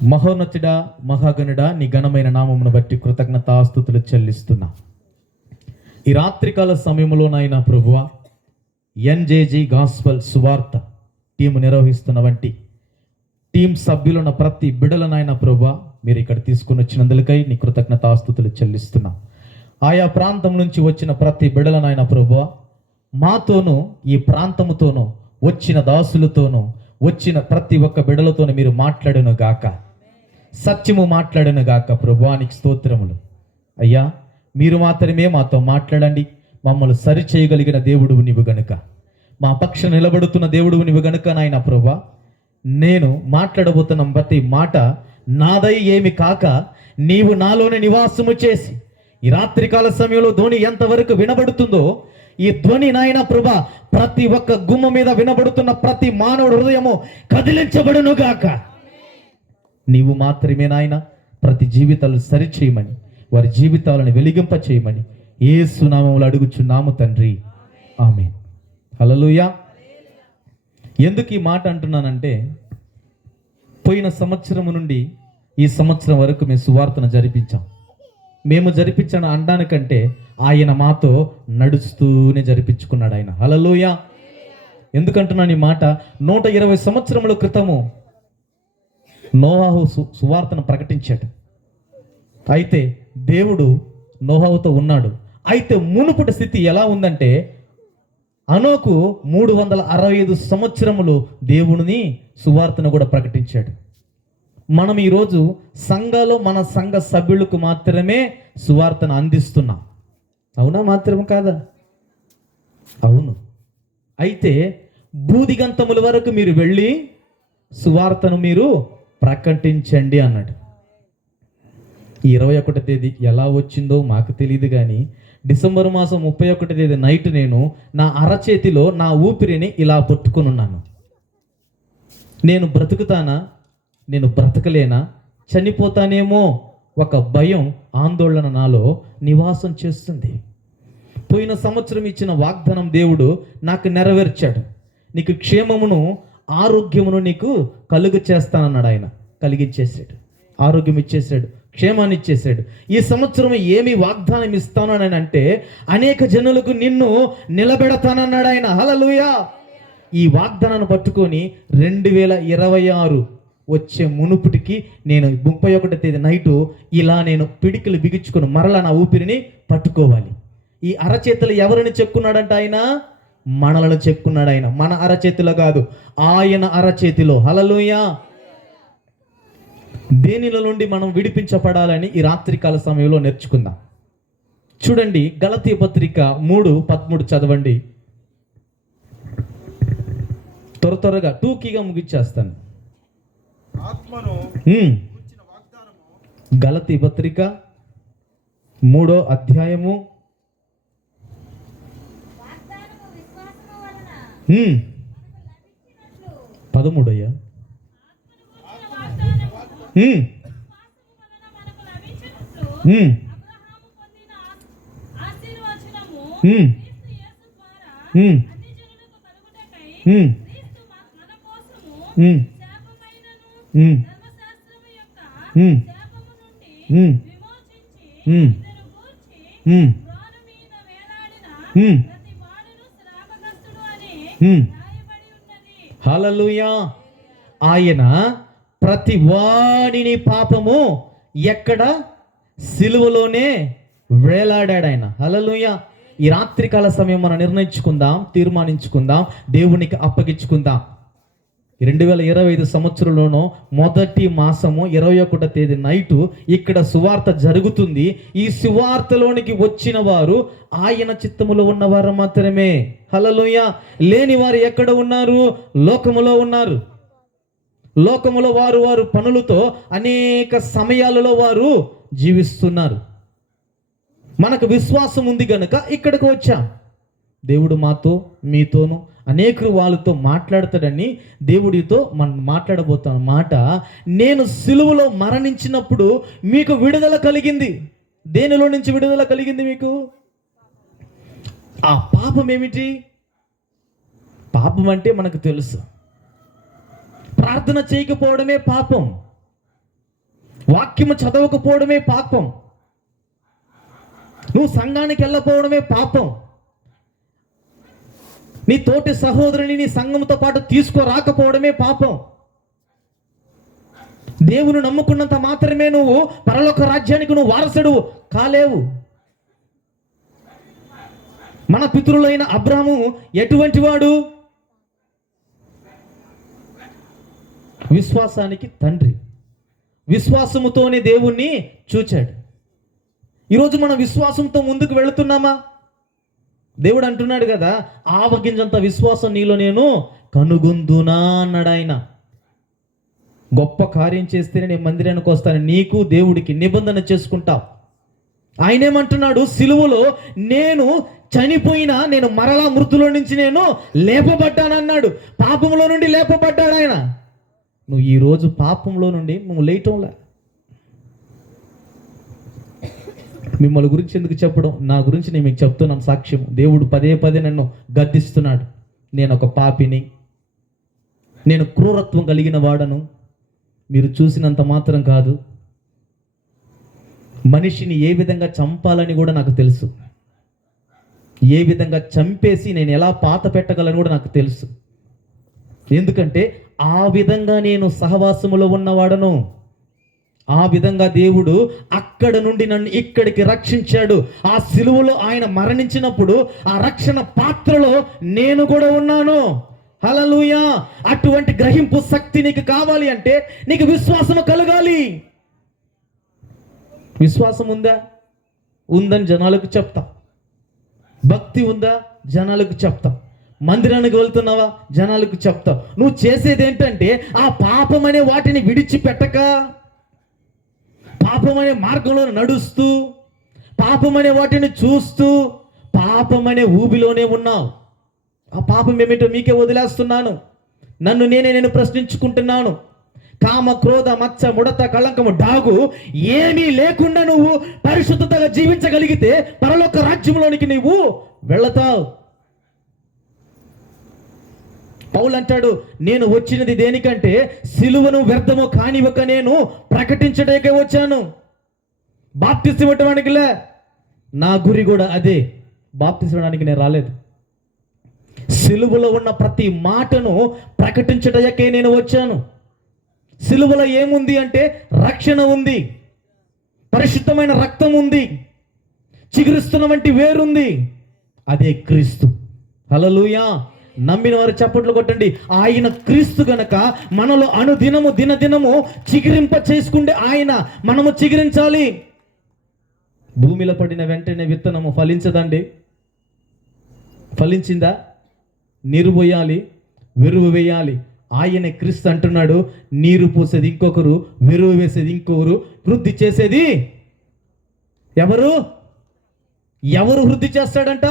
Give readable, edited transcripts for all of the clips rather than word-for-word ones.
మహోన్నతుడా, మహాగణుడా, నీ ఘనమైన నామమును బట్టి కృతజ్ఞతాస్తుతులు చెల్లిస్తున్నా. ఈ రాత్రికాల సమయంలోనైనా ప్రభువా, ఎన్జేజీ గాస్పల్ సువార్త టీము నిర్వహిస్తున్న వంటి టీం సభ్యులున్న ప్రతి బిడలనైనా ప్రభువా, మీరు ఇక్కడ తీసుకుని వచ్చినందులకై నీ కృతజ్ఞతాస్తుతులు చెల్లిస్తున్నా. ఆయా ప్రాంతం నుంచి వచ్చిన ప్రతి బిడలనైనా ప్రభువా, మాతోనూ ఈ ప్రాంతముతోనూ వచ్చిన దాసులతోనూ వచ్చిన ప్రతి ఒక్క బిడలతోనూ మీరు మాట్లాడును గాక, సత్యము మాట్లాడును గాక. ప్రభువానికి స్తోత్రములు. అయ్యా, మీరు మాత్రమే మాతో మాట్లాడండి. మమ్మల్ని సరి చేయగలిగిన దేవుడువు నీవు గనుక, మా పక్ష నిలబడుతున్న దేవుడువు నీవు గనుక నాయన ప్రభువా, నేను మాట్లాడబోతున్న ప్రతి మాట నాదై ఏమి కాక నీవు నాలోనే నివాసము చేసి ఈ రాత్రికాల సమయంలో ధ్వని ఎంతవరకు వినబడుతుందో ఈ ధ్వని నాయన ప్రభా ప్రతి ఒక్క గుమ్మ మీద వినబడుతున్న ప్రతి మానవుడు హృదయము కదిలించబడును గాక. నీవు మాత్రమే నాయన ప్రతి జీవితాలు సరిచేయమని, వారి జీవితాలను వెలిగింప చేయమని యేసు నామములో అడుగుచున్నాము తండ్రి, ఆమేన్. హల్లెలూయా. ఎందుకు ఈ మాట అంటున్నానంటే, పోయిన సంవత్సరము నుండి ఈ సంవత్సరం వరకు మేము సువార్తను జరిపించాం. మేము జరిపించాను అనడానికంటే ఆయన మాతో నడుస్తూనే జరిపించుకున్నాడు ఆయన. హల్లెలూయా. ఎందుకంటున్నాను ఈ మాట? 120 సంవత్సరముల క్రితము నోవాహు సువార్తను ప్రకటించాడు. అయితే దేవుడు నోవాహుతో ఉన్నాడు. అయితే మునుపటి స్థితి ఎలా ఉందంటే, హనోకు 365 సంవత్సరములు దేవుని సువార్తను కూడా ప్రకటించాడు. మనం ఈరోజు సంఘంలో మన సంఘ సభ్యులకు మాత్రమే సువార్తను అందిస్తున్నాం. అవునా? మాత్రం కాదా? అవును. అయితే బూదిగంతముల వరకు మీరు వెళ్ళి సువార్తను మీరు ప్రకటించండి అన్నాడు. ఈ 21వ తేదీ ఎలా వచ్చిందో మాకు తెలియదు, కానీ డిసెంబర్ మాసం 31వ తేదీ నైట్ నేను నా అరచేతిలో నా ఊపిరిని ఇలా పట్టుకొని ఉన్నాను. నేను బ్రతుకుతానా, నేను బ్రతకలేనా, చనిపోతానేమో ఒక భయం, ఆందోళన నాలో నివాసం చేస్తుంది. పోయిన సంవత్సరం ఇచ్చిన వాగ్దానం దేవుడు నాకు నెరవేర్చాడు. నీకు క్షేమమును ఆరోగ్యమును నీకు కలుగు చేస్తానన్నాడు. ఆయన కలిగించేసాడు, ఆరోగ్యం ఇచ్చేసాడు, క్షేమాన్ని ఇచ్చేసాడు. ఈ సంవత్సరం ఏమి వాగ్దానం ఇస్తాను అని అంటే, అనేక జనులకు నిన్ను నిలబెడతానన్నాడు ఆయన. హల్లెలూయా. ఈ వాగ్దానాన్ని పట్టుకొని 2026 వచ్చే మునుపుటికి నేను 31వ తేదీ నైటు ఇలా నేను పిడికిలు బిగించుకొని మరలా నా ఊపిరిని పట్టుకోవాలి. ఈ అరచేతులు ఎవరిని చెక్కున్నాడంట? ఆయన మనలను చెక్కున్నాడు. ఆయన మన అరచేతిలో కాదు, ఆయన అరచేతిలో. హల్లెలూయా. దేనిలో నుండి మనం విడిపించబడాలని ఈ రాత్రికాల సమయంలో నేర్చుకుందాం. చూడండి, గలతీ పత్రిక 3:13 చదవండి. త్వరగా టూకీగా ముగిచ్చేస్తాను. గలతీ పత్రిక 3వ అధ్యాయము 13 అయ్యా. హల్లెలూయా. ఆయన ప్రతి వాడిని పాపము ఎక్కడ సిలువలోనే వేలాడాడు ఆయన. హల్లెలూయా. ఈ రాత్రికాల సమయం మనం నిర్ణయించుకుందాం, తీర్మానించుకుందాం, దేవునికి అప్పగించుకుందాం. 2025 సంవత్సరంలోనూ మొదటి మాసము 21వ తేదీ నైటు ఇక్కడ సువార్త జరుగుతుంది. ఈ సువార్తలోనికి వచ్చిన వారు ఆయన చిత్తములో ఉన్నవారు మాత్రమే. హల్లెలూయా. లేని వారు ఎక్కడ ఉన్నారు? లోకములో ఉన్నారు. లోకములో వారు పనులతో అనేక సమయాలలో వారు జీవిస్తున్నారు. మనకు విశ్వాసం ఉంది కనుక ఇక్కడికి వచ్చాం. దేవుడు మాతో, మీతోనూ అనేక వాళ్ళతో మాట్లాడతాడని దేవుడితో మనం మాట్లాడబోతాం మాట. నేను సిలువలో మరణించినప్పుడు మీకు విడుదల కలిగింది. దేనిలో నుంచి విడుదల కలిగింది మీకు? ఆ పాపం ఏమిటి? పాపం అంటే మనకు తెలుసు, ప్రార్థన చేయకపోవడమే పాపం. వాక్యము చదవకపోవడమే పాపం. నువ్వు సంఘానికి వెళ్ళకపోవడమే పాపం. నీ తోటి సహోదరుని నీ సంఘంతో పాటు తీసుకురాకపోవడమే పాపం. దేవుని నమ్ముకున్నంత మాత్రమే నువ్వు పరలోక రాజ్యానికి నువ్వు వారసుడు కాలేవు. మన పితరులైన అబ్రాహాము ఎటువంటి వాడు? విశ్వాసానికి తండ్రి. విశ్వాసముతోనే దేవుణ్ణి చూచాడు. ఈరోజు మనం విశ్వాసంతో ముందుకు వెళుతున్నామా? దేవుడు అంటున్నాడు కదా, ఆవగింజంత విశ్వాసం నీలో నేను కనుగొందునా అన్నాడు ఆయన. గొప్ప కార్యం చేస్తేనే నేను మందిరానికి వస్తాను, నీకు దేవుడికి నిబంధన చేసుకుంటావు. ఆయనేమంటున్నాడు, సిలువలో నేను చనిపోయినా నేను మరలా మృతులో నుంచి నేను లేపబడ్డానన్నాడు. పాపంలో నుండి లేపబడ్డాడు ఆయన. నువ్వు ఈరోజు పాపంలో నుండి నువ్వు లేయటంలే. మిమ్మల్ని గురించి ఎందుకు చెప్పడం, నా గురించి నేను మీకు చెప్తున్నాను సాక్ష్యం. దేవుడు పదే పదే నన్ను గద్దిస్తున్నాడు. నేను ఒక పాపిని, నేను క్రూరత్వం కలిగిన వాడను. మీరు చూసినంత మాత్రం కాదు, మనిషిని ఏ విధంగా చంపాలని కూడా నాకు తెలుసు. ఏ విధంగా చంపేసి నేను ఎలా పాత పెట్టగలను కూడా నాకు తెలుసు. ఎందుకంటే ఆ విధంగా నేను సహవాసములో ఉన్నవాడను. ఆ విధంగా దేవుడు అక్కడ నుండి నన్ను ఇక్కడికి రక్షించాడు. ఆ సిలువలో ఆయన మరణించినప్పుడు ఆ రక్షణ పాత్రలో నేను కూడా ఉన్నాను. హల్లెలూయా. అటువంటి గ్రహింపు శక్తి నీకు కావాలి అంటే నీకు విశ్వాసము కలగాలి. విశ్వాసం ఉందా? ఉందని జనాలకు చెప్తా. భక్తి ఉందా? జనాలకు చెప్తా. మందిరానికి వెళ్తున్నావా? జనాలకు చెప్తావు. నువ్వు చేసేది ఏంటంటే ఆ పాపం అనే వాటిని విడిచిపెట్టక, పాపం అనే మార్గంలో నడుస్తూ, పాపం అనే వాటిని చూస్తూ, పాపం అనే ఊబిలోనే ఉన్నావు. ఆ పాపం ఏమిటో మీకే వదిలేస్తున్నాను. నన్ను నేను ప్రశ్నించుకుంటున్నాను. కామ, క్రోధ, మచ్చ, ముడత, కళంకము, డాగు ఏమీ లేకుండా నువ్వు పరిశుద్ధతగా జీవించగలిగితే పరలోక రాజ్యంలోనికి నువ్వు వెళతావు. పౌలు అంటాడు, నేను వచ్చినది దేనికంటే సిలువను వ్యర్థము కానివ్వక నేను ప్రకటించడానికే వచ్చాను. బాప్తిసం ఇవ్వడానికిలే. నా గురి కూడా అదే. బాప్తిసం ఇవ్వడానికి నేను రాలేదు. సిలువలో ఉన్న ప్రతి మాటను ప్రకటించడానికే నేను వచ్చాను. సిలువలో ఏముంది అంటే రక్షణ ఉంది, పరిశుద్ధమైన రక్తం ఉంది, చిగురిస్తున్న వంటి వేరుంది. అదే క్రీస్తు. హల్లెలూయా. నమ్మిన వారు చప్పట్లు కొట్టండి. ఆయన క్రీస్తు గనక మనలో అనుదినము దినదినము చిగురింప చేసుకుంటే ఆయన మనము చిగురించాలి. భూమిలో పడిన వెంటనే విత్తనము ఫలించదండి. ఫలించిందా? నీరు పోయాలి, వెరువు వేయాలి. ఆయన క్రీస్తు అంటున్నాడు, నీరు పోసేది ఇంకొకరు, వెరువు వేసేది ఇంకొకరు, వృద్ధి చేసేది ఎవరు? ఎవరు వృద్ధి చేస్తాడంట?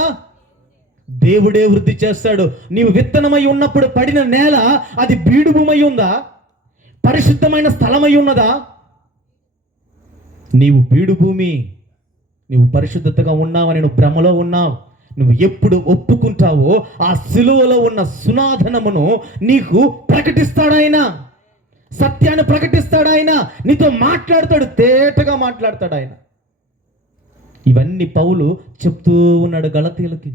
దేవుడే వృద్ధి చేస్తాడు. నీవు విత్తనమై ఉన్నప్పుడు పడిన నేల అది బీడు భూమై ఉందా? పరిశుద్ధమైన స్థలమై ఉన్నదా? నీవు బీడు భూమి, నీవు పరిశుద్ధతగా ఉన్నావని నువ్వు భ్రమలో ఉన్నావు. నువ్వు ఎప్పుడు ఒప్పుకుంటావో ఆ సిలువలో ఉన్న సునాదనమును నీకు ప్రకటిస్తాడాయన. సత్యాన్ని ప్రకటిస్తాడాయన. నీతో మాట్లాడతాడు, తేటగా మాట్లాడతాడు ఆయన. ఇవన్నీ పౌలు చెప్తూ ఉన్నాడు గలతీయులకి.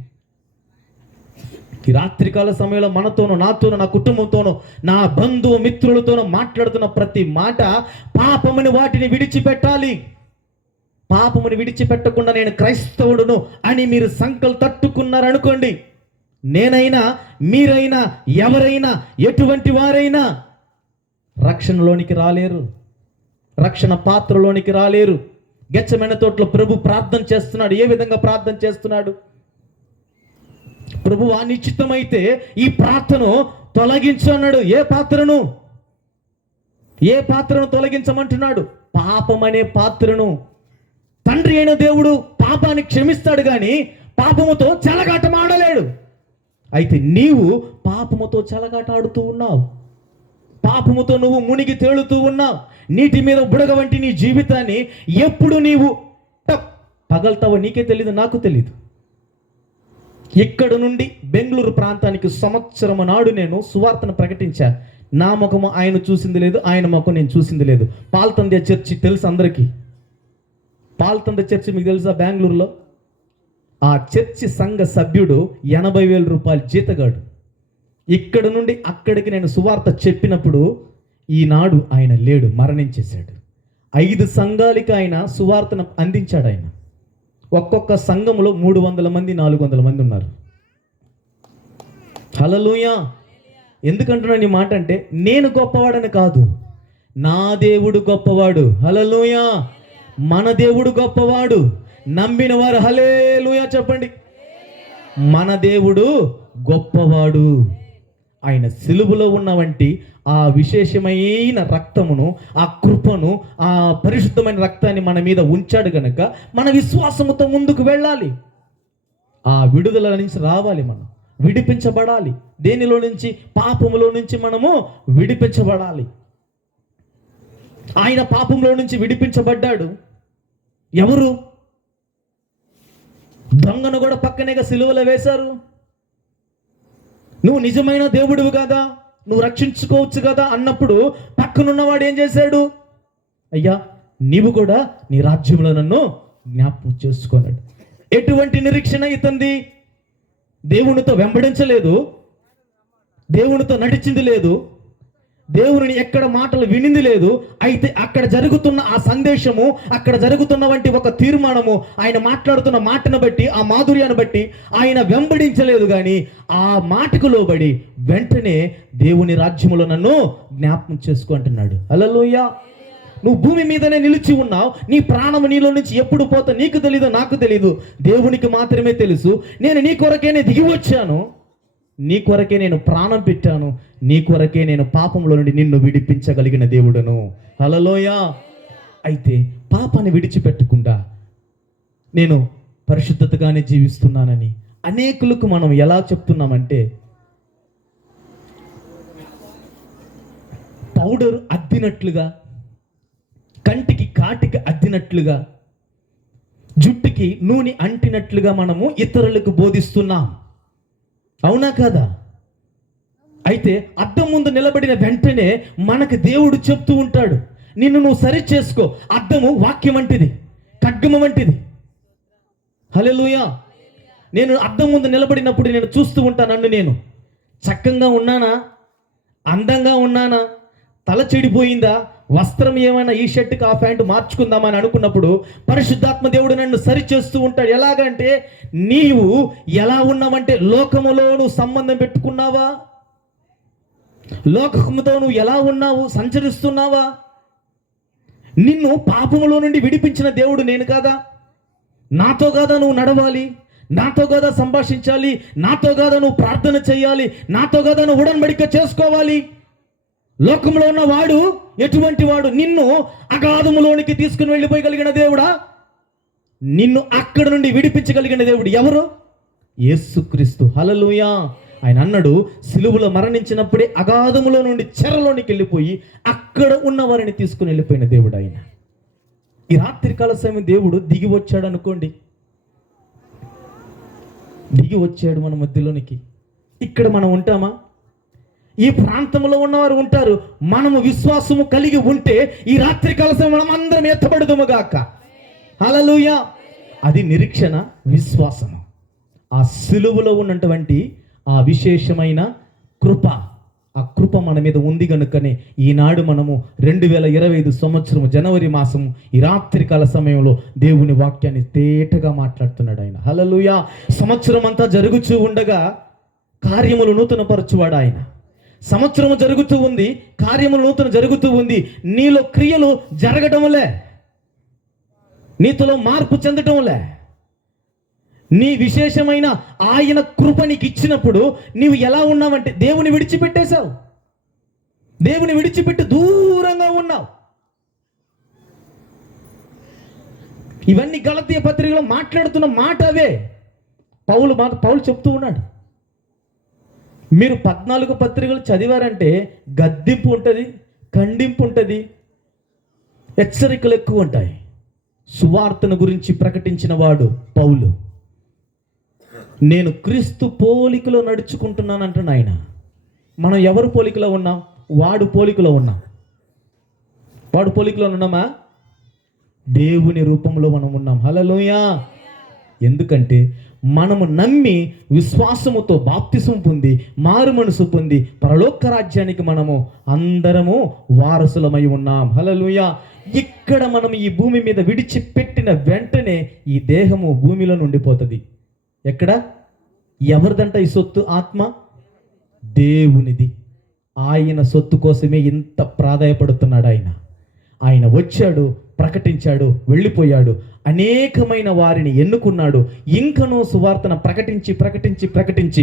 ఈ రాత్రికాల సమయంలో మనతోనూ, నాతోనూ, నా కుటుంబంతోనూ, నా బంధువు మిత్రులతోనూ మాట్లాడుతున్న ప్రతి మాట పాపమని వాటిని విడిచిపెట్టాలి. పాపముని విడిచిపెట్టకుండా నేను క్రైస్తవుడును అని మీరు సంకల్పం తట్టుకున్నారనుకోండి, నేనైనా మీరైనా ఎవరైనా ఎటువంటి వారైనా రక్షణలోనికి రాలేరు, రక్షణ పాత్రలోనికి రాలేరు. గెత్సేమనే తోటలో ప్రభు ప్రార్థన చేస్తున్నాడు. ఏ విధంగా ప్రార్థన చేస్తున్నాడు? ప్రభు నిశ్చితమైతే ఈ ప్రార్థన తొలగించు అన్నాడు. ఏ పాత్రను? ఏ పాత్రను తొలగించమంటున్నాడు? పాపం అనే పాత్రను. తండ్రి అయిన దేవుడు పాపాన్ని క్షమిస్తాడు కానీ పాపముతో చెలగాటం ఆడలేడు. అయితే నీవు పాపముతో చెలగాట ఆడుతూ ఉన్నావు. పాపముతో నువ్వు మునిగి తేలుతూ ఉన్నావు. నీటి మీద బుడగ వంటి నీ జీవితాన్ని ఎప్పుడు నీవు పగల్తావో నీకే తెలీదు, నాకు తెలీదు. ఇక్కడ నుండి బెంగళూరు ప్రాంతానికి సంవత్సరం నాడు నేను సువార్తను ప్రకటించా. నా ముఖము ఆయన చూసింది లేదు, ఆయన ముఖం నేను చూసింది లేదు. పాల్తందే చర్చి తెలుసు అందరికీ. పాల్తందే చర్చి మీకు తెలుసా? బెంగళూరులో ఆ చర్చి సంఘ సభ్యుడు 80,000 రూపాయలు జీతగాడు. ఇక్కడ నుండి అక్కడికి నేను సువార్త చెప్పినప్పుడు ఈనాడు ఆయన లేడు, మరణించేశాడు. 5 సంఘాలకి ఆయన సువార్తను అందించాడు. ఆయన ఒక్కొక్క సంఘంలో 300 మంది 400 మంది ఉన్నారు. హల్లెలూయా. ఎందుకంటున్నాను ఈ మాట అంటే, నేను గొప్పవాడని కాదు, నా దేవుడు గొప్పవాడు. హల్లెలూయా. మన దేవుడు గొప్పవాడు. నమ్మిన వారు హల్లెలూయా చెప్పండి. మన దేవుడు గొప్పవాడు. ఆయన సిలువలో ఉన్నవంటి ఆ విశేషమైన రక్తమును, ఆ కృపను, ఆ పరిశుద్ధమైన రక్తాన్ని మన మీద ఉంచాడు కనుక మన విశ్వాసముతో ముందుకు వెళ్ళాలి. ఆ విడుదల నుంచి రావాలి, మనం విడిపించబడాలి. దేనిలో నుంచి? పాపములో నుంచి మనము విడిపించబడాలి. ఆయన పాపంలో నుంచి విడిపించబడ్డాడు. ఎవరు? దొంగను కూడా పక్కనేగా సిలువలో వేశారు. నువ్వు నిజమైన దేవుడివి కదా, నువ్వు రక్షించుకోవచ్చు కదా అన్నప్పుడు పక్కనున్నవాడు ఏం చేశాడు? అయ్యా, నీవు కూడా నీ రాజ్యంలో నన్ను జ్ఞాపకం చేసుకున్నాడు. ఎటువంటి నిరీక్షణ ఇతంది? దేవునితో వెంబడించలేదు, దేవునితో నడిచింది లేదు, దేవుని ఎక్కడ మాటలు వినింది లేదు. అయితే అక్కడ జరుగుతున్న ఆ సందేశము, అక్కడ జరుగుతున్న వంటి ఒక తీర్మానము, ఆయన మాట్లాడుతున్న మాటను బట్టి, ఆ మాధుర్యాన్ని బట్టి ఆయన వెంబడించలేదు. కానీ ఆ మాటకు లోబడి వెంటనే దేవుని రాజ్యములో నన్ను జ్ఞాపకం చేసుకుంటున్నాడు. హల్లెలూయా. నువ్వు భూమి మీదనే నిలిచి ఉన్నావు. నీ ప్రాణము నీలో నుంచి ఎప్పుడు పోతా నీకు తెలీదు, నాకు తెలీదు, దేవునికి మాత్రమే తెలుసు. నేను నీ కొరకే దిగి వచ్చాను, నీ కొరకే నేను ప్రాణం పెట్టాను, నీ కొరకే నేను పాపంలో నుండి నిన్ను విడిపించగలిగిన దేవుడను. హల్లెలూయా. అయితే పాపాన్ని విడిచిపెట్టకుండా నేను పరిశుద్ధతగానే జీవిస్తున్నానని అనేకులకు మనం ఎలా చెప్తున్నామంటే, పౌడర్ అద్దినట్లుగా, కంటికి కాటికి అద్దినట్లుగా, జుట్టుకి నూనె అంటినట్లుగా మనము ఇతరులకు బోధిస్తున్నాం. అవునా కదా? అయితే అద్దం ముందు నిలబడిన వెంటనే మనకు దేవుడు చెప్తూ ఉంటాడు, నిన్ను నువ్వు సరి చేసుకో. అద్దము వాక్యం వంటిది, ఖడ్గము వంటిది. హల్లెలూయా. నేను అద్దం ముందు నిలబడినప్పుడు నేను చూస్తూ ఉంటాను, నన్ను నేను చక్కగా ఉన్నానా, అందంగా ఉన్నానా, తల చెడిపోయిందా, వస్త్రం ఏమైనా ఈ షర్ట్కి ఆ ప్యాంటు మార్చుకుందామని అనుకున్నప్పుడు పరిశుద్ధాత్మ దేవుడు నన్ను సరి చేస్తూ ఉంటాడు. ఎలాగంటే, నీవు ఎలా ఉన్నావంటే, లోకములో నువ్వు సంబంధం పెట్టుకున్నావా? లోకముతో నువ్వు ఎలా ఉన్నావు? సంచరిస్తున్నావా? నిన్ను పాపములో నుండి విడిపించిన దేవుడు నేను కాదా? నాతో కాదా నువ్వు నడవాలి, నాతో కాదా సంభాషించాలి, నాతో కాదా నువ్వు ప్రార్థన చేయాలి, నాతో కాదా నువ్వు ఉడன்பడిక చేసుకోవాలి. లోకంలో ఉన్న వాడు ఎటువంటి వాడు? నిన్ను అగాధములోనికి తీసుకుని వెళ్ళిపోయగలిగిన దేవుడా? నిన్ను అక్కడ నుండి విడిపించగలిగిన దేవుడు ఎవరు? యేసుక్రీస్తు. హల్లెలూయా. ఆయన అన్నాడు, సిలువలో మరణించినప్పుడే అగాధములో నుండి చెరలోనికి వెళ్ళిపోయి అక్కడ ఉన్న వారిని తీసుకుని వెళ్ళిపోయిన దేవుడు ఆయన. ఈ రాత్రికాల సమయం దేవుడు దిగి వచ్చాడు అనుకోండి, దిగి వచ్చాడు మన మధ్యలోనికి. ఇక్కడ మనం ఉంటామా? ఈ ప్రాంతంలో ఉన్నవారు ఉంటారు. మనము విశ్వాసము కలిగి ఉంటే ఈ రాత్రికాల సమయం మనం అందరం ఎత్తబడుదుము గాక. హల్లెలూయా. అది నిరీక్షణ, విశ్వాసము. ఆ సిలువలో ఉన్నటువంటి ఆ విశేషమైన కృప, ఆ కృప మన మీద ఉంది కనుకనే ఈనాడు మనము 2025 సంవత్సరం జనవరి మాసము ఈ రాత్రికాల సమయంలో దేవుని వాక్యాన్ని తేటగా మాట్లాడుతున్నాడు ఆయన. హల్లెలూయా. సంవత్సరం అంతా జరుగుతూ ఉండగా కార్యములు నూతనపరచువాడు ఆయన. సంవత్సరము జరుగుతూ ఉంది, కార్యములు నూతన జరుగుతూ ఉంది. నీలో క్రియలు జరగటంలే, నీతిలో మార్పు చెందటంలే. నీ విశేషమైన ఆయన కృప నీకు ఇచ్చినప్పుడు నీవు ఎలా ఉన్నావంటే, దేవుని విడిచిపెట్టేశావు, దేవుని విడిచిపెట్టి దూరంగా ఉన్నావు. ఇవన్నీ గలతీయ పత్రికలో మాట్లాడుతున్న మాట అవే. పౌలు చెప్తూ ఉన్నాడు. మీరు 14 పత్రికలు చదివారంటే గద్దింపు ఉంటుంది, ఖండింపు ఉంటుంది, హెచ్చరికలు ఎక్కువ ఉంటాయి. సువార్తను గురించి ప్రకటించిన వాడు పౌలు. నేను క్రీస్తు పోలికలో నడుచుకుంటున్నాను అంటున్నా ఆయన. మనం ఎవరు పోలికలో ఉన్నాం? వాడు పోలికలో ఉన్నాం. వాడు పోలికలో ఉన్నామా? దేవుని రూపంలో మనం ఉన్నాం. హల్లెలూయా. ఎందుకంటే మనము నమ్మి విశ్వాసముతో బాప్తిసం పొంది మారు మనసు పొంది పరలోక రాజ్యానికి మనము అందరము వారసులమై ఉన్నాం. హల్లెలూయా. ఇక్కడ మనం ఈ భూమి మీద విడిచిపెట్టిన వెంటనే ఈ దేహము భూమిలో ఉండిపోతుంది. ఎక్కడ? ఎవరిదంట ఈ సొత్తు? ఆత్మ దేవునిది. ఆయన సొత్తు కోసమే ఇంత ప్రాధాయపడుతున్నాడు. ఆయన వచ్చాడు, ప్రకటించాడు, వెళ్ళిపోయాడు, అనేకమైన వారిని ఎన్నుకున్నాడు. ఇంకనూ సువార్తను ప్రకటించి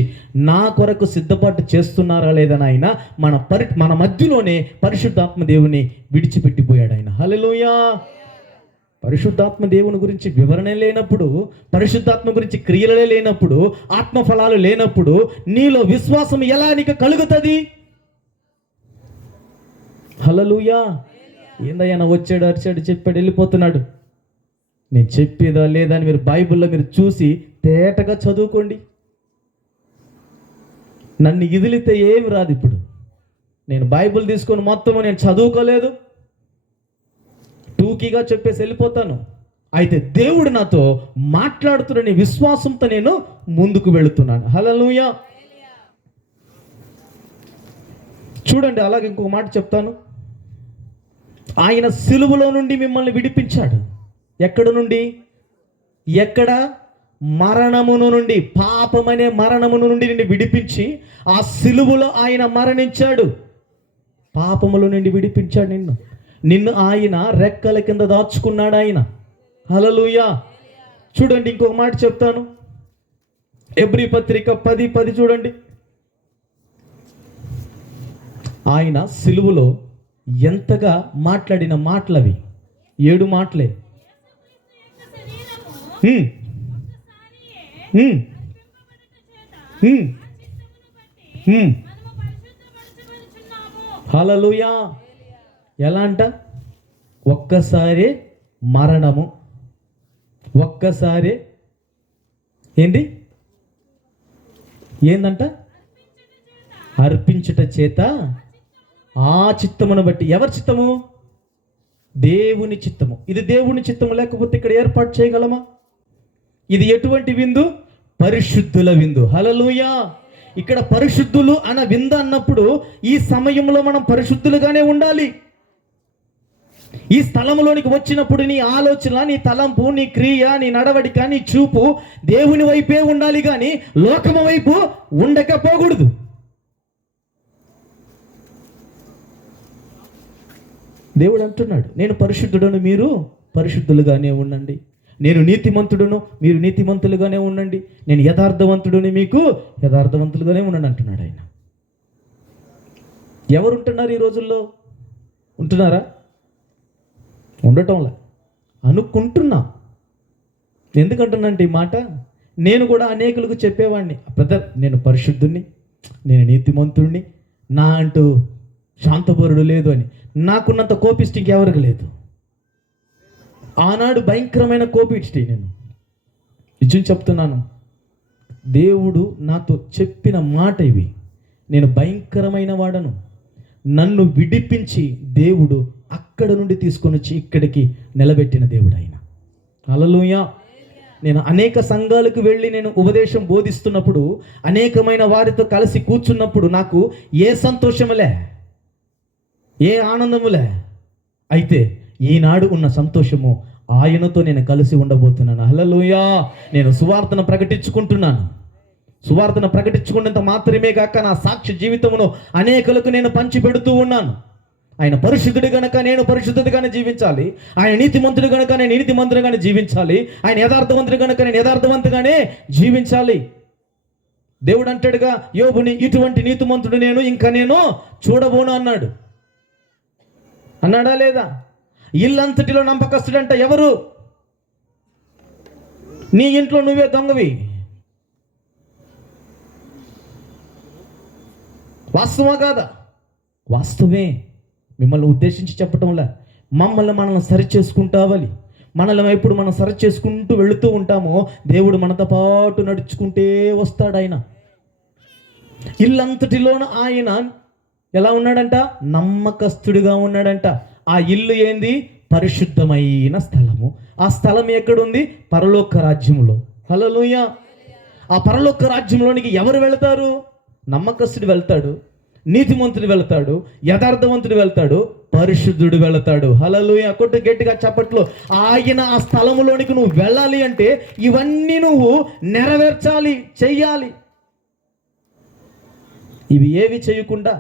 నా కొరకు సిద్ధపాటు చేస్తున్నారా లేదని ఆయన మన మధ్యలోనే పరిశుద్ధాత్మ దేవుని విడిచిపెట్టిపోయాడు ఆయన. హల్లెలూయా. పరిశుద్ధాత్మ దేవుని గురించి వివరణ లేనప్పుడు, పరిశుద్ధాత్మ గురించి క్రియలే లేనప్పుడు, ఆత్మఫలాలు లేనప్పుడు నీలో విశ్వాసం ఎలా నీకు కలుగుతుంది? హల్లెలూయా. ఏందయ్యా వచ్చాడు, అరిచాడు, చెప్పాడు, వెళ్ళిపోతున్నాడు. నేను చెప్పేదా లేదా అని మీరు బైబిల్లో మీరు చూసి తేటగా చదువుకోండి. నన్ను ఇదిలితే ఏమి రాదు. ఇప్పుడు నేను బైబిల్ తీసుకొని మొత్తము నేను చదువుకోలేదు, టూకీగా చెప్పేసి వెళ్ళిపోతాను. అయితే దేవుడు నాతో మాట్లాడుతున్న విశ్వాసంతో నేను ముందుకు వెళుతున్నాను. హల్లెలూయా. చూడండి, అలాగే ఇంకొక మాట చెప్తాను. ఆయన సిలువలో నుండి మిమ్మల్ని విడిపించాడు. ఎక్కడ నుండి? ఎక్కడ? మరణమును నుండి, పాపమనే మరణమును నుండి నిన్ను విడిపించి ఆ సిలువలో ఆయన మరణించాడు. పాపముల నుండి విడిపించాడు నిన్ను ఆయన రెక్కల కింద దాచుకున్నాడు ఆయన. హల్లెలూయా. చూడండి, ఇంకొక మాట చెప్తాను. ఎబ్రీ పత్రిక 10:10 చూడండి. ఆయన సిలువలో ఎంతగా మాట్లాడిన మాటలవి 7 మాటలే. హల్లెలూయా. ఎలా అంట? ఒక్కసారి మరణము, ఒక్కసారి ఏందంట? అర్పించుట చేత ఆ చిత్తమును బట్టి. ఎవరి చిత్తము? దేవుని చిత్తము. ఇది దేవుని చిత్తము లేకపోతే ఇక్కడ ఏర్పాటు చేయగలమా? ఇది ఎటువంటి విందు? పరిశుద్ధుల విందు. హల్లెలూయా. ఇక్కడ పరిశుద్ధులు అన్న విందు అన్నప్పుడు ఈ సమయంలో మనం పరిశుద్ధులుగానే ఉండాలి. ఈ స్థలంలోనికి వచ్చినప్పుడు నీ ఆలోచన, నీ తలంపు, నీ క్రియ, నీ నడవడిక, నీ చూపు దేవుని వైపే ఉండాలి, కానీ లోకము వైపు ఉండకపోకూడదు. దేవుడు అంటున్నాడు, నేను పరిశుద్ధుడను, మీరు పరిశుద్ధులుగానే ఉండండి. నేను నీతిమంతుడును, మీరు నీతిమంతులుగానే ఉండండి. నేను యథార్థవంతుడుని, మీకు యథార్థవంతులుగానే ఉండండి అంటున్నాడు ఆయన. ఎవరు ఉంటున్నారు ఈ రోజుల్లో? ఉంటున్నారా? ఉండటంలా, అనుకుంటున్నా. ఎందుకంటున్నానంటే ఈ మాట నేను కూడా అనేకులకు చెప్పేవాడిని. బ్రదర్, నేను పరిశుద్ధుణ్ణి, నేను నీతిమంతుడిని, నా అంటూ శాంతపరుడు లేదు అని. నాకున్నంత కోపిష్టి ఇంకెవరికి లేదు. ఆనాడు భయంకరమైన కోపిష్టి నేను. నిజం చెప్తున్నాను, దేవుడు నాతో చెప్పిన మాట ఇవి. నేను భయంకరమైన వాడను. నన్ను విడిపించి దేవుడు అక్కడ నుండి తీసుకొని వచ్చి ఇక్కడికి నిలబెట్టిన దేవుడు ఆయన. హల్లెలూయా. నేను అనేక సంఘాలకు వెళ్ళి నేను ఉపదేశం బోధిస్తున్నప్పుడు, అనేకమైన వారితో కలిసి కూర్చున్నప్పుడు నాకు ఏ సంతోషములే, ఏ ఆనందములే. అయితే ఈనాడు ఉన్న సంతోషము ఆయనతో నేను కలిసి ఉండబోతున్నాను. హల్లెలూయా. నేను సువార్తను ప్రకటించుకుంటున్నాను. సువార్తను ప్రకటించుకున్నంత మాత్రమే కాక నా సాక్ష్య జీవితమును అనేకులకు నేను పంచిపెడుతూ ఉన్నాను. ఆయన పరిశుద్ధుడు గనక నేను పరిశుద్ధుడిగానే జీవించాలి. ఆయన నీతిమంతుడు గనక నేను నీతిమంతుడిగానే జీవించాలి. ఆయన యథార్థవంతుడు గనక నేను యథార్థవంతుగానే జీవించాలి. దేవుడు అంటాడుగా, యోబుని ఇటువంటి నీతిమంతుడు ఇంకా నేను చూడబోను అన్నాడు. అన్నాడా లేదా? ఇల్లంతటిలో నమ్మకస్తుడంట ఎవరు? నీ ఇంట్లో నువ్వే దొంగవి. వాస్తవా కాదా? వాస్తవే. మిమ్మల్ని ఉద్దేశించి చెప్పటంలా, మనల్ని సరి చేసుకుంటావాలి. మనల్ని ఎప్పుడు మనం సరి చేసుకుంటూ వెళుతూ ఉంటామో దేవుడు మనతో పాటు నడుచుకుంటే వస్తాడు ఆయన. ఇల్లంతటిలోన ఆయన ఎలా ఉన్నాడంట? నమ్మకస్తుడిగా ఉన్నాడంట. ఆ ఇల్లు ఏంది? పరిశుద్ధమైన స్థలము. ఆ స్థలం ఎక్కడుంది? పరలోక రాజ్యంలో. హల్లెలూయా. ఆ పరలోక రాజ్యంలోనికి ఎవరు వెళతారు? నమ్మకస్తుడు వెళ్తాడు, నీతిమంతుడు వెళ్తాడు, యథార్థవంతుడు వెళ్తాడు, పరిశుద్ధుడు వెళతాడు. హల్లెలూయా. కొట్టు గట్టిగా చప్పట్లు. ఆయన ఆ స్థలములోనికి నువ్వు వెళ్ళాలి అంటే ఇవన్నీ నువ్వు నెరవేర్చాలి, చెయ్యాలి. ఇవి ఏవి చేయకుండా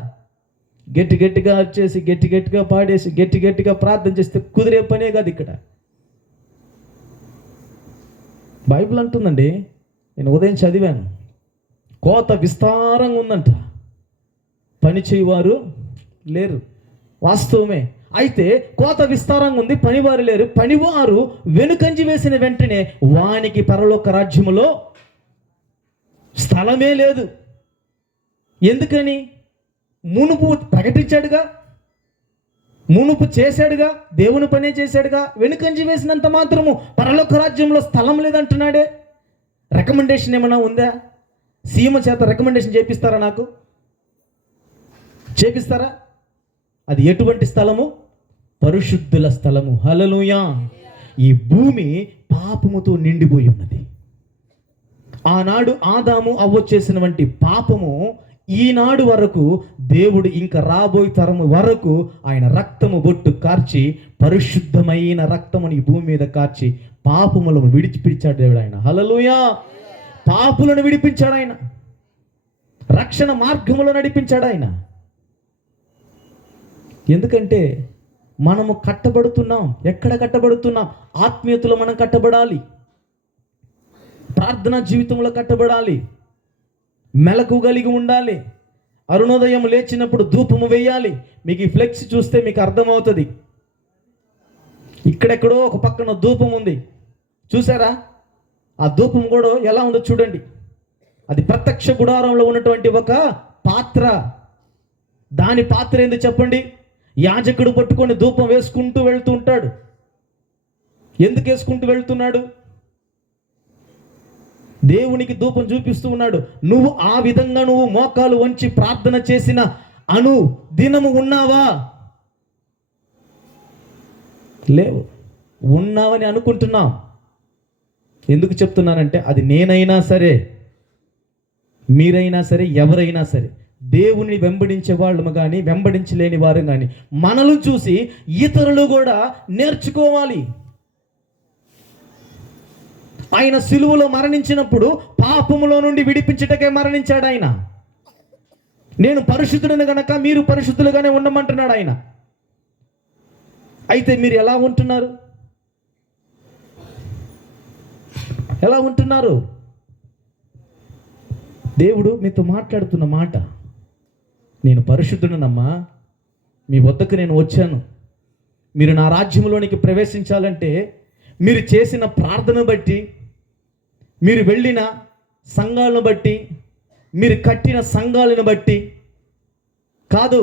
గట్టిగా వచ్చేసి గట్టిగా పాడేసి గట్టిగా ప్రార్థన చేస్తే కుదిరే పనే కాదు. ఇక్కడ బైబిల్ అంటుందండి, నేను ఉదయం చదివాను, కోత విస్తారంగా ఉందంట, పని చేయవారు లేరు. వాస్తవమే. అయితే కోత విస్తారంగా ఉంది, పనివారు లేరు. పనివారు వెనుకంజి వేసిన వెంటనే వానికి పరలోక రాజ్యములో స్థలమే లేదు. ఎందుకని? మునుపు ప్రకటించాడుగా, మునుపు చేశాడుగా, దేవుని పనే చేశాడుగా. వెనుకంజి వేసినంత మాత్రము పరలోక రాజ్యంలో స్థలం లేదంటున్నాడే. రికమెండేషన్ ఏమైనా ఉందా? సీఎం చేత రికమెండేషన్ చేపిస్తారా? నాకు చేపిస్తారా? అది ఎటువంటి స్థలము? పరిశుద్ధుల స్థలము. హల్లెలూయా. ఈ భూమి పాపముతో నిండిపోయి ఉన్నది. ఆనాడు ఆదాము అవ్వ చేసిన వంటి పాపము ఈనాడు వరకు దేవుడు ఇంకా రాబోయే తరము వరకు ఆయన రక్తము బొట్టు కార్చి, పరిశుద్ధమైన రక్తముని ఈ భూమి మీద కార్చి పాపములను విడిచిపించాడు దేవుడు. ఆయన హల్లెలూయా. పాపులను విడిపించాడు ఆయన, రక్షణ మార్గములో నడిపించాడు ఆయన. ఎందుకంటే మనము కట్టబడుతున్నాం. ఎక్కడ కట్టబడుతున్నాం? ఆత్మీయతలో మనం కట్టబడాలి, ప్రార్థనా జీవితంలో కట్టబడాలి, మెలకు కలిగి ఉండాలి. అరుణోదయం లేచినప్పుడు ధూపము వేయాలి. మీకు ఈ ఫ్లెక్స్ చూస్తే మీకు అర్థమవుతుంది. ఇక్కడెక్కడో ఒక పక్కన ధూపం ఉంది, చూసారా? ఆ ధూపం కూడా ఎలా ఉందో చూడండి. అది ప్రత్యక్ష గుడారంలో ఉన్నటువంటి ఒక పాత్ర. దాని పాత్ర ఏంది చెప్పండి? యాజకుడు పట్టుకొని ధూపం వేసుకుంటూ వెళ్తూ ఉంటాడు. ఎందుకు వేసుకుంటూ వెళ్తున్నాడు? దేవునికి ధూపం చూపిస్తూ ఉన్నాడు. నువ్వు ఆ విధంగా నువ్వు మోకాలు వంచి ప్రార్థన చేసిన అను దినము ఉన్నావా? లేవు. ఉన్నావని అనుకుంటున్నాం. ఎందుకు చెప్తున్నానంటే అది నేనైనా సరే, మీరైనా సరే, ఎవరైనా సరే, దేవుని వెంబడించే వాళ్ళము కానీ వెంబడించలేని వారు కానీ మనల్ని చూసి ఇతరులు కూడా నేర్చుకోవాలి. ఆయన సిలువలో మరణించినప్పుడు పాపములో నుండి విడిపించుటకే మరణించాడు ఆయన. నేను పరిశుద్ధుడను గనక మీరు పరిశుద్ధులుగానే ఉండమంటున్నాడు ఆయన. అయితే మీరు ఎలా ఉంటున్నారు? ఎలా ఉంటున్నారు? దేవుడు మీతో మాట్లాడుతున్న మాట, నేను పరిశుద్ధుడనమ్మా, మీ వద్దకు నేను వచ్చాను. మీరు నా రాజ్యంలోనికి ప్రవేశించాలంటే మీరు చేసిన ప్రార్థన బట్టి, మీరు వెళ్ళిన సంఘాలను బట్టి, మీరు కట్టిన సంఘాలను బట్టి కాదు,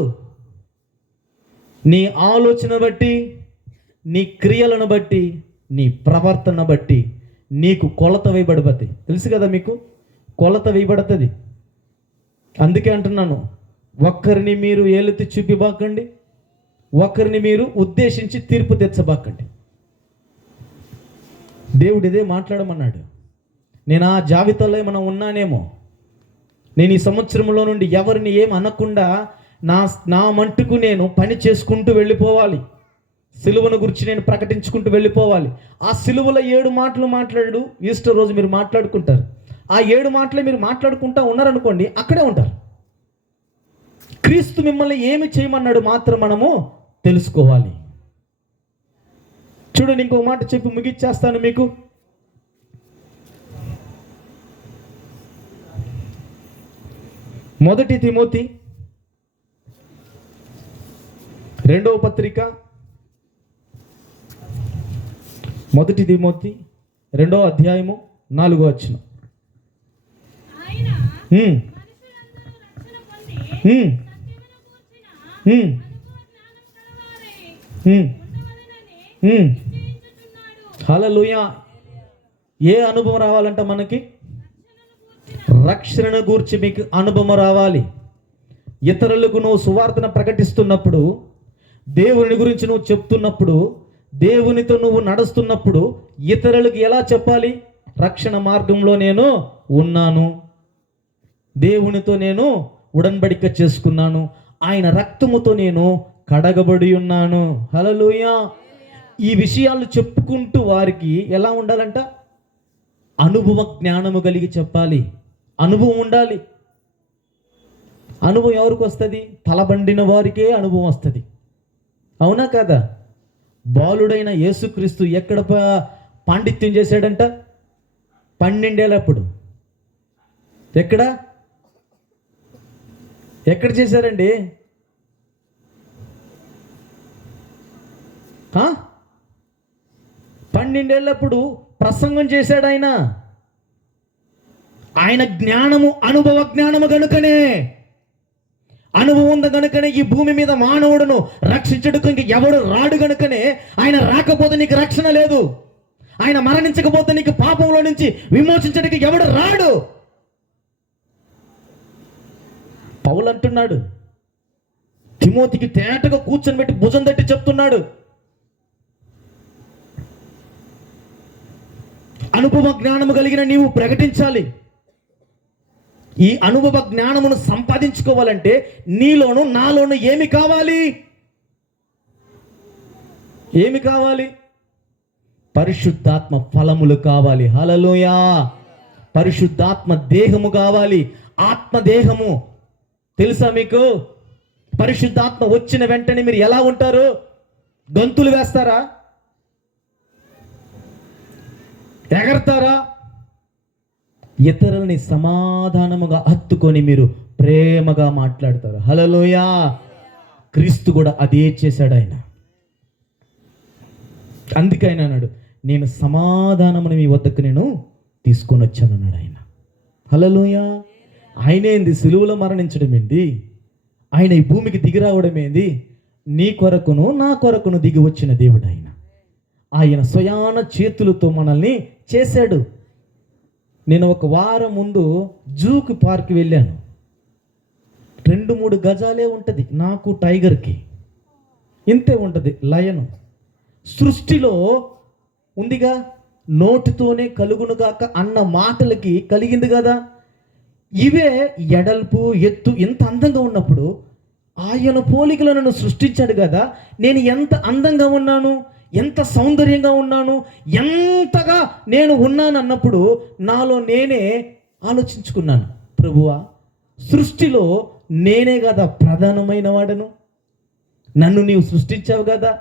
నీ ఆలోచన బట్టి, నీ క్రియలను బట్టి, నీ ప్రవర్తన బట్టి నీకు కొలత వేయబడుతుంది. తెలుసు కదా మీకు, కొలత వేయబడుతుంది. అందుకే అంటున్నాను, ఒక్కరిని మీరు ఏలెత్తి చూపిబాకండి, ఒకరిని మీరు ఉద్దేశించి తీర్పు తెచ్చబాకండి. దేవుడు ఇదే మాట్లాడమన్నాడు. నేను ఆ జాబితాలో ఏమైనా ఉన్నానేమో, నేను ఈ సంవత్సరంలో నుండి ఎవరిని ఏం అనకుండా నా మంటుకు నేను పని చేసుకుంటూ వెళ్ళిపోవాలి. సిలువను గురించి నేను ప్రకటించుకుంటూ వెళ్ళిపోవాలి. ఆ సిలువలో 7 మాటలు మాట్లాడు. ఈస్టర్ రోజు మీరు మాట్లాడుకుంటారు. ఆ 7 మాటలు మీరు మాట్లాడుకుంటా ఉన్నారనుకోండి, అక్కడే ఉంటారు. క్రీస్తు మిమ్మల్ని ఏమి చేయమన్నాడు మాత్రం మనము తెలుసుకోవాలి. చూడండి, ఇంకో మాట చెప్పి ముగిచ్చేస్తాను మీకు. మొదటి తిమోతి 2వ పత్రిక, మొదటి తిమోతి 2వ అధ్యాయము 4వ వచనం. హల్లెలూయా. ఏ అనుభవం రావాలంట మనకి? రక్షణను గూర్చి మీకు అనుభవం రావాలి. ఇతరులకు నువ్వు సువార్తను ప్రకటిస్తున్నప్పుడు, దేవుని గురించి నువ్వు చెప్తున్నప్పుడు, దేవునితో నువ్వు నడుస్తున్నప్పుడు ఇతరులకు ఎలా చెప్పాలి? రక్షణ మార్గంలో నేను ఉన్నాను, దేవునితో నేను ఉడన్బడిక చేసుకున్నాను, ఆయన రక్తముతో నేను కడగబడి ఉన్నాను. హల్లెలూయా. ఈ విషయాలు చెప్పుకుంటూ వారికి ఎలా ఉండాలంట? అనుభవ జ్ఞానము కలిగి చెప్పాలి. అనుభవం ఉండాలి. అనుభవం ఎవరికి వస్తుంది? తలబండిన వారికే అనుభవం వస్తుంది. అవునా కదా? బాలుడైన యేసుక్రీస్తు ఎక్కడ పాండిత్యం చేశాడంట? 12 ఏళ్ళప్పుడు. ఎక్కడ చేశారండి? 12 ఏళ్ళప్పుడు ప్రసంగం చేశాడు ఆయన. ఆయన జ్ఞానము అనుభవ జ్ఞానము గనుకనే, అనుభవం ఉంది గనుకనే ఈ భూమి మీద మానవుడును రక్షించడుకు ఇంక ఎవడు రాడు గనుకనే, ఆయన రాకపోతే నీకు రక్షణ లేదు, ఆయన మరణించకపోతే నీకు పాపంలో నుంచి విమోచించడానికి ఎవడు రాడు. పౌలు అంటున్నాడు, తిమోతికి తేటగా కూర్చొని పెట్టి భుజం తట్టి చెప్తున్నాడు, అనుభవ జ్ఞానము కలిగిన నీవు ప్రకటించాలి. ఈ అనుభవ జ్ఞానమును సంపాదించుకోవాలంటే నీలోను నాలోను ఏమి కావాలి? పరిశుద్ధాత్మ ఫలములు కావాలి. హల్లెలూయా. పరిశుద్ధాత్మ దేహము కావాలి. ఆత్మదేహము తెలుసా మీకు? పరిశుద్ధాత్మ వచ్చిన వెంటనే మీరు ఎలా ఉంటారు? గంతులు వేస్తారా? ఎగరతారా? ఇతరుల్ని సమాధానముగా హత్తుకొని మీరు ప్రేమగా మాట్లాడతారు. హల్లెలూయా. క్రీస్తు కూడా అదే చేశాడు. ఆయన అందుకే ఆయన అన్నాడు, నేను సమాధానమును మీ వద్దకు నేను తీసుకొని వచ్చాను అన్నాడు ఆయన. హల్లెలూయా. ఆయనేంది సిలువలో మరణించడం ఏంది? ఆయన ఈ భూమికి దిగి రావడం ఏంది? నీ కొరకును నా కొరకును దిగి వచ్చిన దేవుడు ఆయన. ఆయన స్వయాన చేతులతో మనల్ని చేశాడు. నేను ఒక వారం ముందు జూకి పార్క్ వెళ్ళాను. 2-3 గజాలే ఉంటుంది నాకు, టైగర్కి ఇంతే ఉంటుంది. లయను సృష్టిలో ఉందిగా, నోటితోనే కలుగునుగాక అన్న మాటలకి కలిగింది కదా. ఇవే ఎడల్పు ఎత్తు ఎంత అందంగా ఉన్నప్పుడు ఆయన పోలికలో నన్ను సృష్టించాడు కదా. నేను ఎంత అందంగా ఉన్నాను, ఎంత సౌందర్యంగా ఉన్నాను, ఎంతగా నేను ఉన్నాను అన్నప్పుడు నాలో నేనే ఆలోచించుకున్నాను, ప్రభువా సృష్టిలో నేనే కదా ప్రధానమైన వాడను, నన్ను నీవు సృష్టించావు కదా,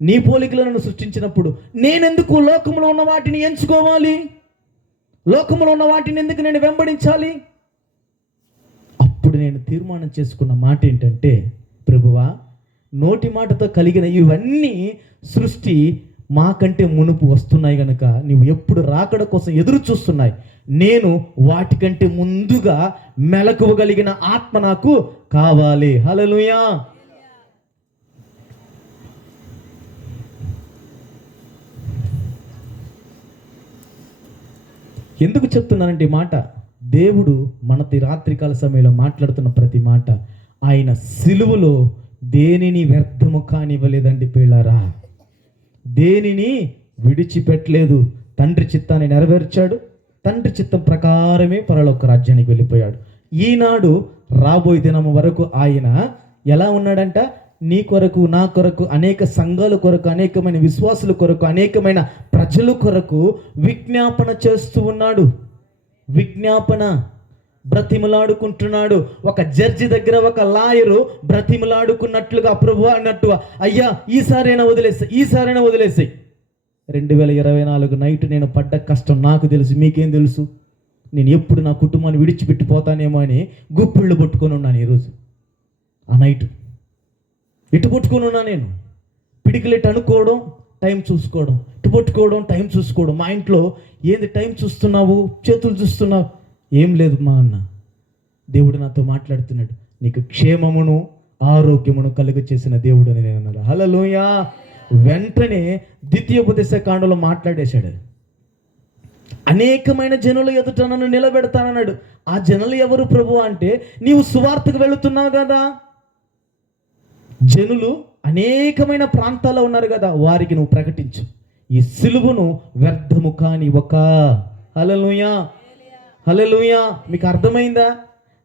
నీ పోలికలో నన్ను సృష్టించినప్పుడు నేనెందుకు లోకంలో ఉన్న వాటిని ఎంచుకోవాలి? లోకంలో ఉన్న వాటిని ఎందుకు నేను వెంబడించాలి? అప్పుడు నేను తీర్మానం చేసుకున్న మాట ఏంటంటే, ప్రభువా నోటి మాటతో కలిగిన ఇవన్నీ సృష్టి మాకంటే మునుపు వస్తున్నాయి కనుక నీవు ఎప్పుడు రాకడ కోసం ఎదురు చూస్తున్నాయి. నేను వాటికంటే ముందుగా మెలకువగలిగిన ఆత్మ నాకు కావాలి. హల్లెలూయా. ఎందుకు చెప్తున్నానంటే ఈ మాట, దేవుడు మనతో రాత్రికాల సమయంలో మాట్లాడుతున్న ప్రతి మాట ఆయన సిలువలో దేనిని వ్యర్థము కానివ్వలేదండి పిల్లారా. దేనిని విడిచిపెట్టలేదు. తండ్రి చిత్తాన్ని నెరవేర్చాడు. తండ్రి చిత్తం ప్రకారమే పరలోక రాజ్యానికి వెళ్ళిపోయాడు. ఈనాడు రాబోయే దినము వరకు ఆయన ఎలా ఉన్నాడంట? నీ కొరకు, నా కొరకు, అనేక సంఘాల కొరకు, అనేకమైన విశ్వాసుల కొరకు, అనేకమైన ప్రజల కొరకు విజ్ఞాపన చేస్తూ ఉన్నాడు. విజ్ఞాపన బ్రతిమలాడుకుంటున్నాడు. ఒక జడ్జి దగ్గర ఒక లాయరు బ్రతిమలాడుకున్నట్లుగా, ప్రభు అన్నట్టు, అయ్యా ఈసారైనా వదిలేసాయి. 2024 నైట్ నేను పడ్డ కష్టం నాకు తెలుసు, మీకేం తెలుసు? నేను ఎప్పుడు నా కుటుంబాన్ని విడిచిపెట్టిపోతానేమో అని గుప్పిళ్ళు పట్టుకొని ఉన్నాను. ఈరోజు ఆ నైట్ ఇటు పట్టుకొని ఉన్నా నేను. పిడికిలెట్ అనుకోవడం, టైం చూసుకోవడం, ఇటు పట్టుకోవడం, టైం చూసుకోవడం. మా ఇంట్లో ఏంది టైం చూస్తున్నావు, చేతులు చూస్తున్నావు? ఏం లేదు మా అన్న, దేవుడు నాతో మాట్లాడుతున్నాడు, నీకు క్షేమమును ఆరోగ్యమును కలుగ చేసిన దేవుడు అని నేను అన్నాడు. హల్లెలూయా. వెంటనే ద్వితీయోపదేశ కాండలో మాట్లాడేశాడు. అనేకమైన జనుల ఎదుట నన్ను నిలబెడతానన్నాడు. ఆ జనులు ఎవరు ప్రభు అంటే, నీవు సువార్తకు వెళుతున్నావు కదా, జనులు అనేకమైన ప్రాంతాల్లో ఉన్నారు కదా, వారికి నువ్వు ప్రకటించు, ఈ సిలువను వ్యర్థము కాని ఒక. హల్లెలూయా, హల్లెలూయా. మీకు అర్థమైందా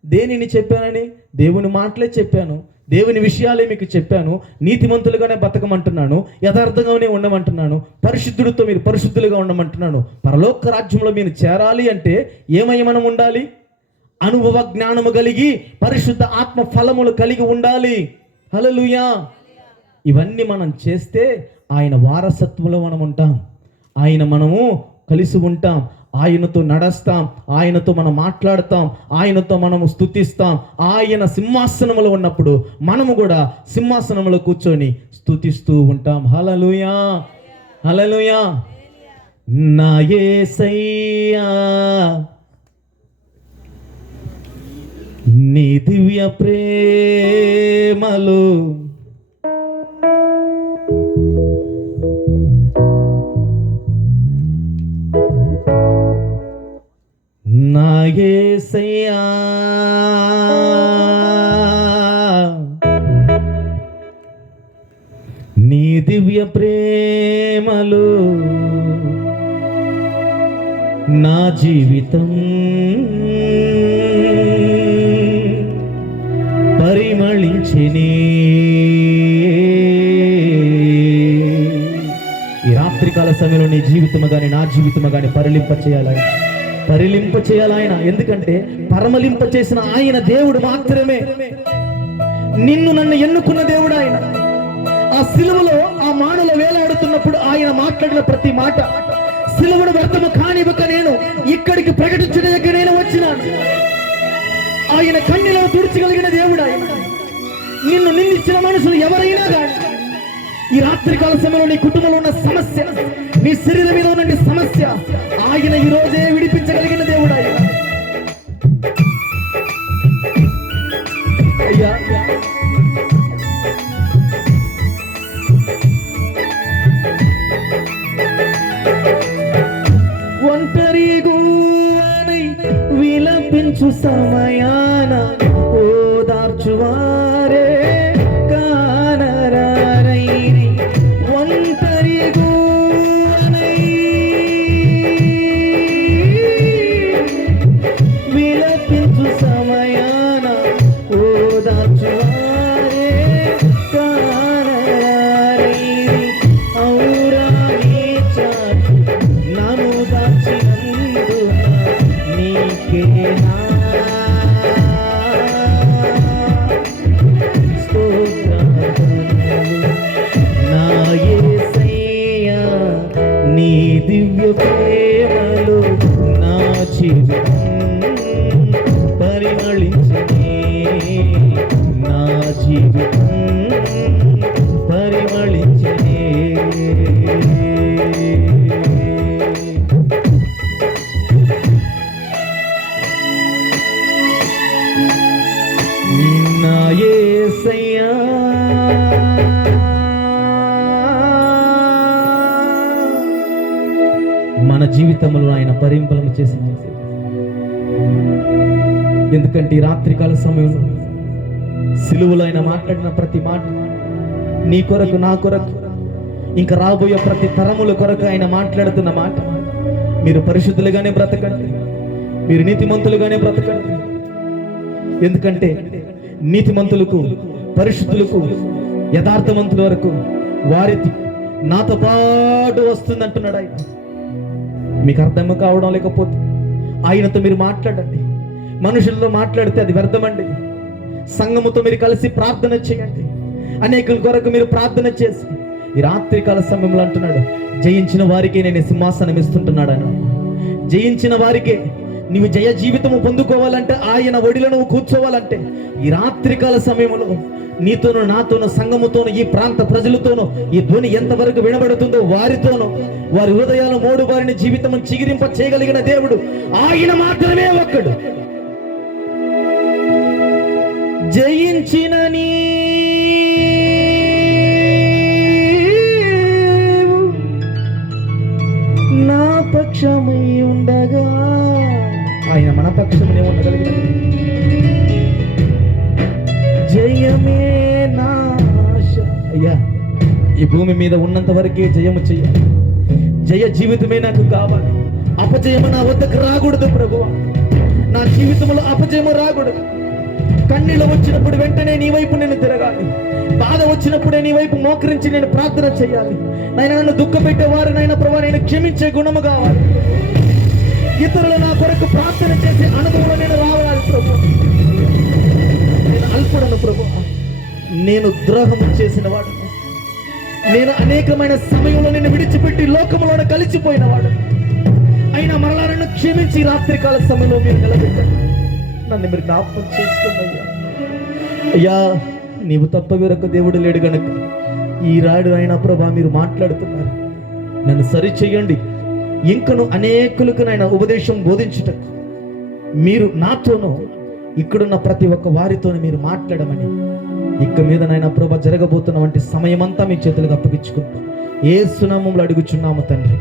దేనిని చెప్పానని? దేవుని మాటలే చెప్పాను, దేవుని విషయాలే మీకు చెప్పాను. నీతిమంతులుగానే బతకమంటున్నాను, యథార్థంగానే ఉండమంటున్నాను, పరిశుద్ధుడితో మీరు పరిశుద్ధులుగా ఉండమంటున్నాను. పరలోక రాజ్యంలో మీరు చేరాలి అంటే ఏమై మనం ఉండాలి? అనుభవ జ్ఞానము కలిగి పరిశుద్ధ ఆత్మ ఫలములు కలిగి ఉండాలి. హల్లెలూయా. ఇవన్నీ మనం చేస్తే ఆయన వారసత్వంలో మనం ఉంటాం, మనము కలిసి ఉంటాం, ఆయనతో నడుస్తాం, ఆయనతో మనం మాట్లాడతాం, ఆయనతో మనము స్తుతిస్తాం. ఆయన సింహాసనములో ఉన్నప్పుడు మనము కూడా సింహాసనములో కూర్చొని స్తుతిస్తూ ఉంటాం. హల్లెలూయా, హల్లెలూయా. నా యేసయ్యా నీ దివ్య ప్రేమలో నా యేసయ్యా నీ దివ్య ప్రేమలో నా జీవితం పరిమళించినే. ఈ రాత్రికాల సమయంలో నీ జీవితము కానీ నా జీవితము కానీ పరిలింప చేయాలి ఆయన. ఎందుకంటే పరమలింప చేసిన ఆయన దేవుడు మాత్రమే. నిన్ను నన్ను ఎన్నుకున్న దేవుడు ఆయన. ఆ సిలువలో ఆ మానవుల వేలాడుతున్నప్పుడు ఆయన మాట్లాడిన ప్రతి మాట, సిలువను వ్యర్థము కానివ్వక నేను ఇక్కడికి ప్రకటించడానికి నేను వచ్చినాను. ఆయన కన్నీలో తుడిచగలిగిన దేవుడు ఆయన. నిన్ను నిందించిన మనుషులు ఎవరైనా కానీ ఈ రాత్రికాల సమయంలో నీ కుటుంబంలో ఉన్న సమస్య, నీ శరీరం మీద ఉన్న సమస్య, ఆయన ఈ రోజే విడిపించగలిగిన దేవుడు ఆయన. అయ్యా ఒంటరిగూనై విలపించు సమయాన ఓదార్చువారే కానరారైరి. ఒంటరిగూనై విలపించు సమయాన ఓదార్చువారే కానరారైరి. ఔరా నీ చాటు నన్ను దాచినందున నీకే నా నా యేసయ్యా నీ దివ్య ప్రేమలో నా జీవితం పరిమళించనే. నా జీవితం పరిమళించనే. నా యేసయ్యా మన జీవితంలో ఆయన పరిమళం చేసి. ఎందుకంటే ఈ రాత్రికాల సమయంలో సిలువలో ఆయన మాట్లాడిన ప్రతి మాట నీ కొరకు, నా కొరకు, ఇంకా రాబోయే ప్రతి తరముల కొరకు ఆయన మాట్లాడుతున్న మాట, మీరు పరిశుద్ధులుగానే బ్రతకండి, మీరు నీతిమంతులుగానే బ్రతకండి. ఎందుకంటే నీతిమంతులకు, పరిశుద్ధులకు, యథార్థవంతుల వరకు వారికి నాతో పాటు వస్తుంది అంటున్నాడు ఆయన. మీకు అర్థం కావడం లేకపోతే ఆయనతో మీరు మాట్లాడండి. మనుషులతో మాట్లాడితే అది వ్యర్థమండి. సంఘముతో మీరు కలిసి ప్రార్థన చేయండి. అనేకుల కొరకు మీరు ప్రార్థన చేసి ఈ రాత్రికాల సమయంలో అంటున్నాడు, జయించిన వారికే నేను సింహాసనం ఇస్తుంటున్నాడు అని. జయించిన వారికే నీవు జయ జీవితము పొందుకోవాలంటే, ఆయన ఒడిలో నువ్వు కూర్చోవాలంటే ఈ రాత్రికాల సమయంలో నీతోనూ, నాతోనూ, సంఘముతోనూ, ఈ ప్రాంత ప్రజలతోనూ ఈ ధ్వని ఎంతవరకు వినబడుతుందో వారితోనూ, వారి హృదయాలు మోడు వారిని జీవితము చిగిరింప చేయగలిగిన దేవుడు ఆయన మాత్రమే ఒక్కడు. జయించిన నా పక్షమై ఉండగా ఆయన మన పక్షమనే ఉండగలిగాడు. జయమే నా ఆశ. అయ్యా, ఈ భూమి మీద ఉన్నంత వరకే జయము చెయ్యాలి. జయ జీవితమే నాకు కావాలి. అపజయము నా వద్దకు రాకూడదు ప్రభువా. నా జీవితంలో అపజయము రాకూడదు. కన్నీళ్ళు వచ్చినప్పుడు వెంటనే నీ వైపు నేను తిరగాలి. బాధ వచ్చినప్పుడే నీ వైపు మోకరించి నేను ప్రార్థన చేయాలి. నాయన, నన్ను దుఃఖ పెట్టేవారు నాయన ప్రభా నేను క్షమించే గుణము కావాలి. ఇతరులు నా కొరకు ప్రార్థన చేసే అనుభవం నేను రావాలి ప్రభు. నేను అల్పుడను ప్రభు. నేను ద్రోహము చేసిన వాడు. నేను అనేకమైన సమయంలో నేను విడిచిపెట్టి లోకములోనే కలిసిపోయిన వాడు. అయినా మరలా నన్ను క్షమించి రాత్రికాల సమయంలో మీరు నిలబెట్టారు. నన్ను మీరు జ్ఞాపకం చేసుకున్నయ్యా. అయ్యా, నీవు తప్ప వేరొక దేవుడు లేడు గనక ఈ రాడు అయినా ప్రభా మీరు మాట్లాడుతున్నారు. నన్ను సరి చెయ్యండి. ఇంకను అనేకులకు నాయన ఉపదేశం బోధించుటకు మీరు నాతోనూ ఇక్కడున్న ప్రతి ఒక్క వారితోనూ మీరు మాట్లాడమని ఇక మీద నాయన ప్రభా జరగబోతున్న వంటి సమయమంతా మీ చేతులకు అప్పగించుకుంటూ యేసు నామములో అడుగుచున్నాము తండ్రి.